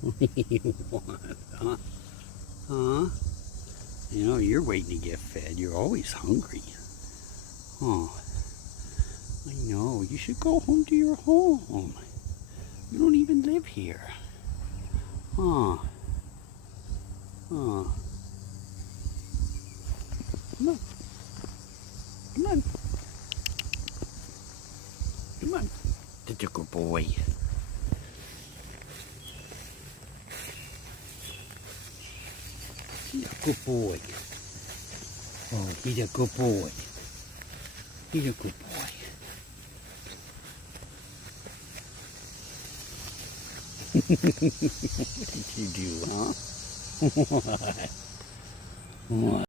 What do you want, huh? Huh? You know, you're waiting to get fed. You're always hungry. Oh, I know. You should go home to your home. You don't even live here. Huh. Huh. Come on. Come on. Come on. That's a good boy. He's a good boy. Oh, he's a good boy. He's a good boy. What did you do, huh? What? What?